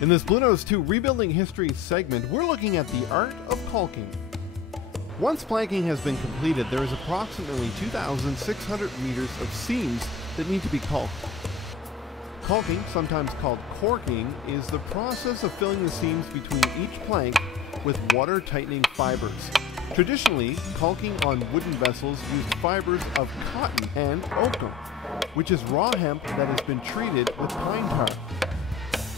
In this Bluenose II Rebuilding History segment, we're looking at the art of caulking. Once planking has been completed, there is approximately 2,600 meters of seams that need to be caulked. Caulking, sometimes called corking, is the process of filling the seams between each plank with water-tightening fibers. Traditionally, caulking on wooden vessels used fibers of cotton and oakum, which is raw hemp that has been treated with pine tar.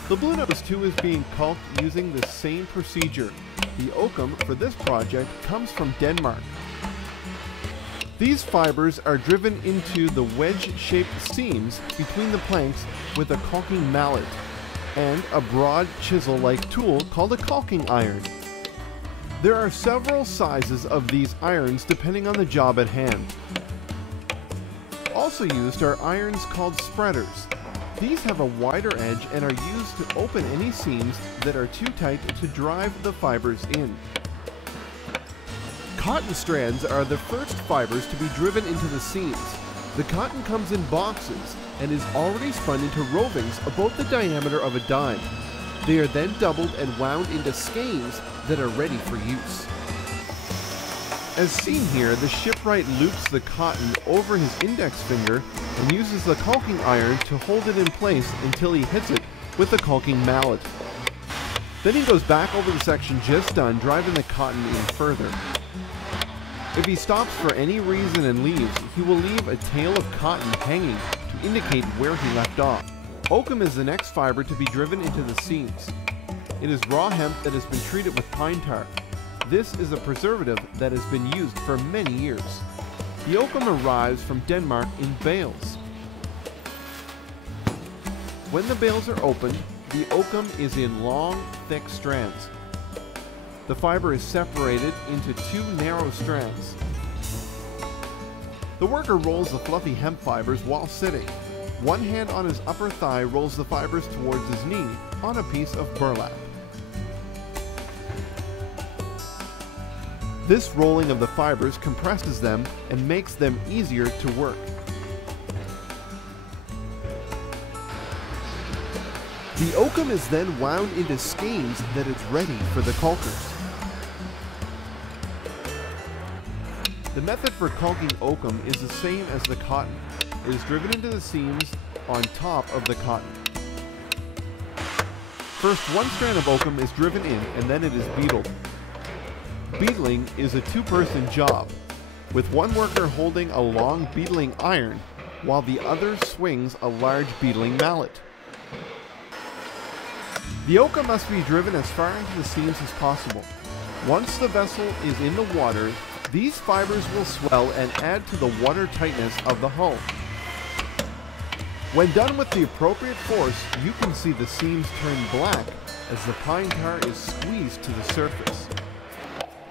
The Bluenose II is being caulked using the same procedure. The oakum for this project comes from Denmark. These fibers are driven into the wedge-shaped seams between the planks with a caulking mallet and a broad chisel-like tool called a caulking iron. There are several sizes of these irons depending on the job at hand. Also used are irons called spreaders. These have a wider edge and are used to open any seams that are too tight to drive the fibers in. Cotton strands are the first fibers to be driven into the seams. The cotton comes in boxes and is already spun into rovings about the diameter of a dime. They are then doubled and wound into skeins that are ready for use. As seen here, the shipwright loops the cotton over his index finger and uses the caulking iron to hold it in place until he hits it with the caulking mallet. Then he goes back over the section just done, driving the cotton in further. If he stops for any reason and leaves, he will leave a tail of cotton hanging to indicate where he left off. Oakum is the next fiber to be driven into the seams. It is raw hemp that has been treated with pine tar. This is a preservative that has been used for many years. The oakum arrives from Denmark in bales. When the bales are opened, the oakum is in long, thick strands. The fiber is separated into two narrow strands. The worker rolls the fluffy hemp fibers while sitting. One hand on his upper thigh rolls the fibers towards his knee on a piece of burlap. This rolling of the fibers compresses them and makes them easier to work. The oakum is then wound into skeins that is ready for the caulkers. The method for caulking oakum is the same as the cotton. It is driven into the seams on top of the cotton. First, one strand of oakum is driven in and then it is beetled. Beetling is a two-person job, with one worker holding a long beetling iron while the other swings a large beetling mallet. The oakum must be driven as far into the seams as possible. Once the vessel is in the water, these fibers will swell and add to the water tightness of the hull. When done with the appropriate force, you can see the seams turn black as the pine tar is squeezed to the surface.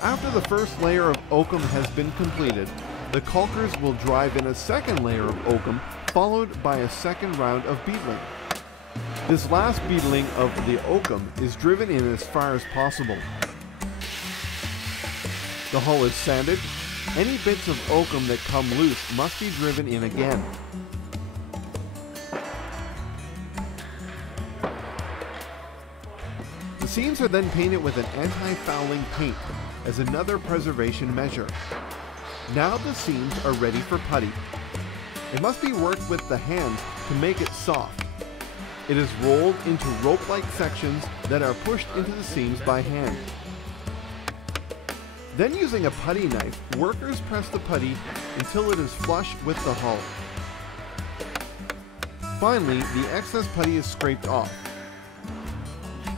After the first layer of oakum has been completed, the caulkers will drive in a second layer of oakum, followed by a second round of beetling. This last beetling of the oakum is driven in as far as possible. The hull is sanded. Any bits of oakum that come loose must be driven in again. The seams are then painted with an anti-fouling paint as another preservation measure. Now the seams are ready for putty. It must be worked with the hand to make it soft. It is rolled into rope-like sections that are pushed into the seams by hand. Then using a putty knife, workers press the putty until it is flush with the hull. Finally, the excess putty is scraped off.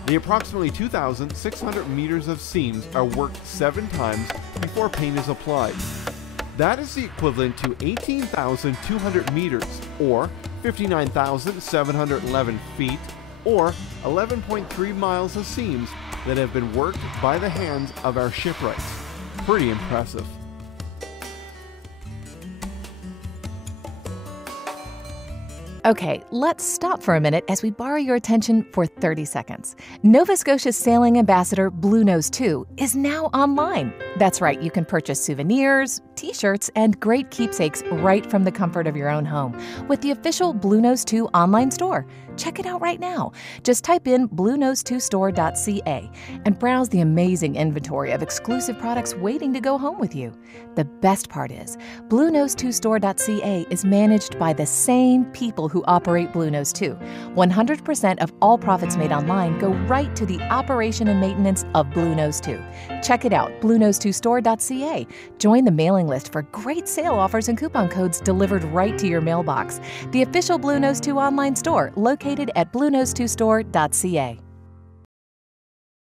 The approximately 2,600 meters of seams are worked 7 times before paint is applied. That is the equivalent to 18,200 meters, or 59,711 feet, or 11.3 miles of seams that have been worked by the hands of our shipwrights. Pretty impressive. Okay, let's stop for a minute as we borrow your attention for 30 seconds. Nova Scotia's sailing ambassador, Bluenose II, is now online. That's right, you can purchase souvenirs, t-shirts, and great keepsakes right from the comfort of your own home with the official Bluenose II online store. Check it out right now. Just type in bluenose2store.ca and browse the amazing inventory of exclusive products waiting to go home with you. The best part is, bluenose2store.ca is managed by the same people who operate Bluenose II. 100% of all profits made online go right to the operation and maintenance of Bluenose II. Check it out, bluenose2store.ca. Join the mailing list for great sale offers and coupon codes delivered right to your mailbox. The official Bluenose II online store, located at bluenose2store.ca.